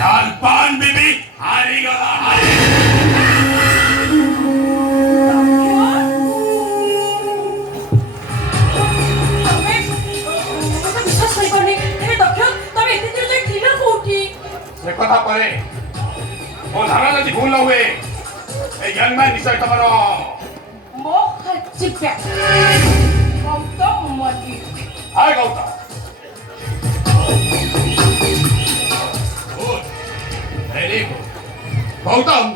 लालपान बीबी हारी गला কথা পরে ও ধারা যদি ভুল না হুয়ে এই ইয়াং ম্যান নিশ্চয় তোমার hi Gautam very good Gautam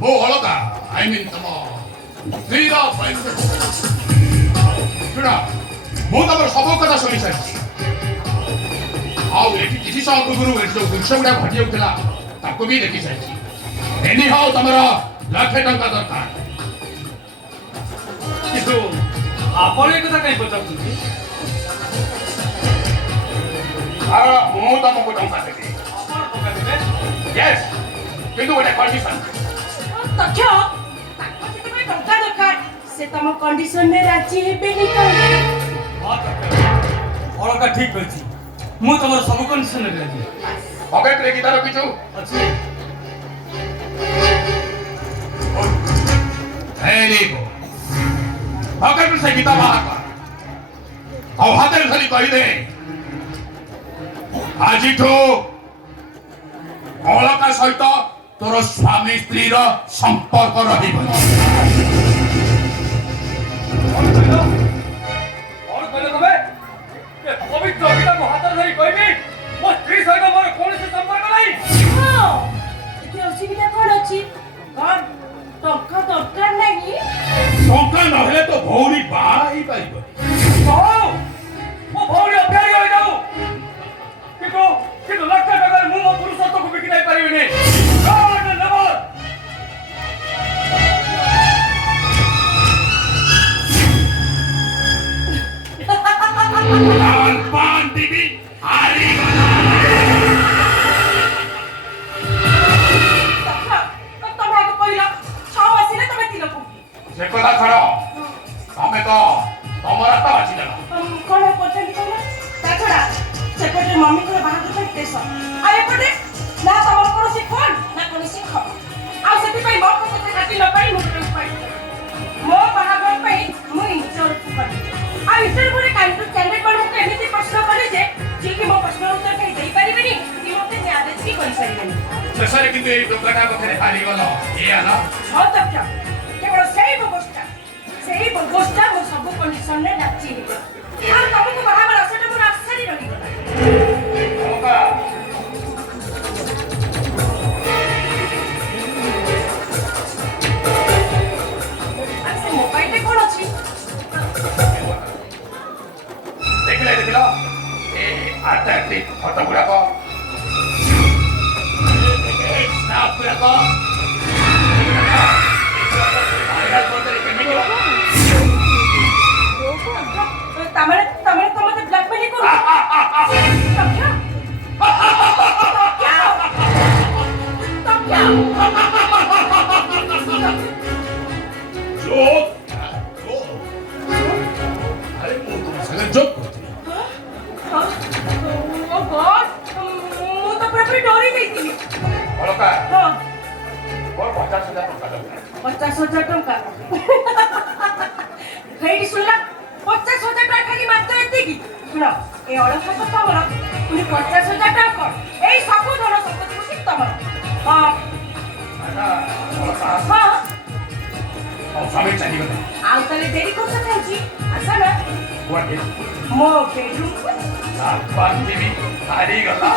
মো অলকা আই মিন ତମ ସ୍ତ୍ରୀର ଶୁଣ ମୁଁ ତମର ସବୁ କଥା ଶୁଣି ସାରିଛି ଆଉ ଏଠି କିଛି ସମୟ ପୂର୍ବରୁ ଏଠି ଯୋଉ ଦୃଶ୍ୟ ଗୁଡାକ ଘଟି ଯାଉଥିଲା ତାକୁ ବି ଦେଖି ସାରିଛି ଏନି ହଉ ତମର 1,00,000 ଟଙ୍କା ଦରକାର କିନ୍ତୁ ଆପଣ ଏ କଥା କାହିଁ ପଚାରୁଛନ୍ତି ମୁଁ ତମକୁ ଟଙ୍କା ଦେବି ଆପଣ ଟଙ୍କା ଦେବେ ୟେସ୍ କିନ୍ତୁ ଗୋଟେ କଣ୍ଡିସନ ତଥ୍ୟ ତାଙ୍କ ସେଥିପାଇଁ ଟଙ୍କା ଦରକାର ସେ ତମ କଣ୍ଡିସନରେ ରାଜି ହେବେନି କାହିଁକି ହଁ ଅଳକା ଠିକ ଅଛି ମୁଁ ତମର ସବୁ କଣ୍ଡିସନରେ ରାଜି ପକେଟରେ ଗୀତା ରଖିଛୁ ଅଛି ଭେରି ଗୁଡ୍ ପକେଟରୁ ସେ ଗୀତା ବାହାର କର ଆଉ ହାତରେ ଧରି କହିଦେ ଆଜିଠୁ ଅଳକା ସହିତ ତୋର ସ୍ୱାମୀ ସ୍ତ୍ରୀର ସମ୍ପର୍କ ରହିବନି ପବିତ୍ର ଗୀତାକୁ ହାତରେ ଧରି କହିବି ମୋ ସ୍ତ୍ରୀ ସହିତ ମୋର କୌଣସି ସମ୍ପର୍କ ନାହିଁ ଏଠି ଅସୁବିଧା କ'ଣ ଅଛି କ'ଣ ଟଙ୍କା ଦରକାର ନାହିଁ ଟଙ୍କା ନହେଲେ ତ ଭଉଣୀ ବାହା ହେଇପାରିବନି ହଉ ମୋ ଭଉଣୀ ଅଭ୍ୟାରୀ ହୋଇଯାଉ କିନ୍ତୁ 1,00,000 ଟଙ୍କାରେ ମୁଁ ମୋ ପୁରୁଷତ୍ୱକୁ ବିକି ଦେଇ ପାରିବିନି लालपान बीबी हारी गला ତମେ ଆଗ କହିଲ 6 ମାସରେ ତମେ ତିଲକୁ ସେ କଥା ଛାଡ଼ ତମେ ତ ତମର ତ ଅଛି ଦେଲ କ'ଣ କରୁଛନ୍ତି କହିଲ ତା ଛଡ଼ା ସେପଟେ ମମିଙ୍କର ବାହାଘର ପାଇଁ ପ୍ରେସର ଆଉ ଏପଟେ ନା ତମର କୌଣସି ଫୋନ ନା କୌଣସି ଖବର ଆଉ ସେଥିପାଇଁ ମୋ କଥା କାଟି ନ ପାରି ମୁଁ ମୋ ବାହାଘର ପାଇଁ ମୁଁ ଇଣ୍ଟରଭ୍ୟୁ କଲି ଆଉ ଇଣ୍ଟରଭ୍ୟୁରେ କ୍ୟାଣ୍ଡିଡେଟ୍ ମାନଙ୍କୁ ଏମିତି ପ୍ରଶ୍ନ କଲେ ଯେ ଯିଏକି ମୋ ପ୍ରଶ୍ନର ଉତ୍ତର କେହି ଦେଇପାରିବେନି କି ମୋତେ ମ୍ୟାରେଜ୍ ବି କରିପାରିବେନି ଶେଷରେ କିନ୍ତୁ ଏଇ ଟୋକାଟା ପାଖରେ ହାରିଗଲ ଏଇଆ ନା ହଁ ତଥ୍ୟ କେବଳ ସେଇ ବ୍ୟବସ୍ଥା ମୋ ସବୁ କଣ୍ଡିସନରେ ନାଚି ହେଇଗଲା ଆଉ ତମକୁ ବାହାଘର ଆଶାଟା ମୋର ଆଶାରେ ରହିଗଲା ଆଉ ସେ ମୋବାଇଲରେ କ'ଣ ଅଛି ଦେଖିଲ ଏ ଆଟ୍ରାକ୍ଟିଭ ଫଟୋ ଗୁଡାକ ସ୍ନାପ ଗୁଡାକ ତମେ ତ ମୋତେ ବ୍ଲାକମେଲିଂ କରୁଛ ଆରେ ମୁଁ ତୁମ ସାଙ୍ଗେ ଜୋକ୍ କରୁଥିଲି ମୁଁ ତ ପୁରାପୁରି ଡରି ଯାଇଥିଲି ଅଳକା ହଁ ମୋର 50,000 ଟଙ୍କା ଦରକାର 50,000 ଟଙ୍କା ହେଇଟି ଶୁଣିଲା 50,000 ଟଙ୍କା ଖାଲି ମାତ୍ର ଏତିକି ଶୁଣ ଏ ଅଳକା ତ ତମର ପୁଣି 50,000 ଟଙ୍କା କ'ଣ ଏଇ ସବୁ ଧନ ସମ୍ପତ୍ତି ବସି ତମର ହଁ ଅଳକା ହଁ ଆଉ ସ୍ୱାମୀ ଚାଲିଗଲେ ଆଉ ତାହେଲେ ଡେରି କରୁଛ କାହିଁକି ଆସ ନା କୁଆଡ଼େ ମୋ ବେଡରୁମ୍ ଲାଲପାନ बीबी ହାରିଗଲା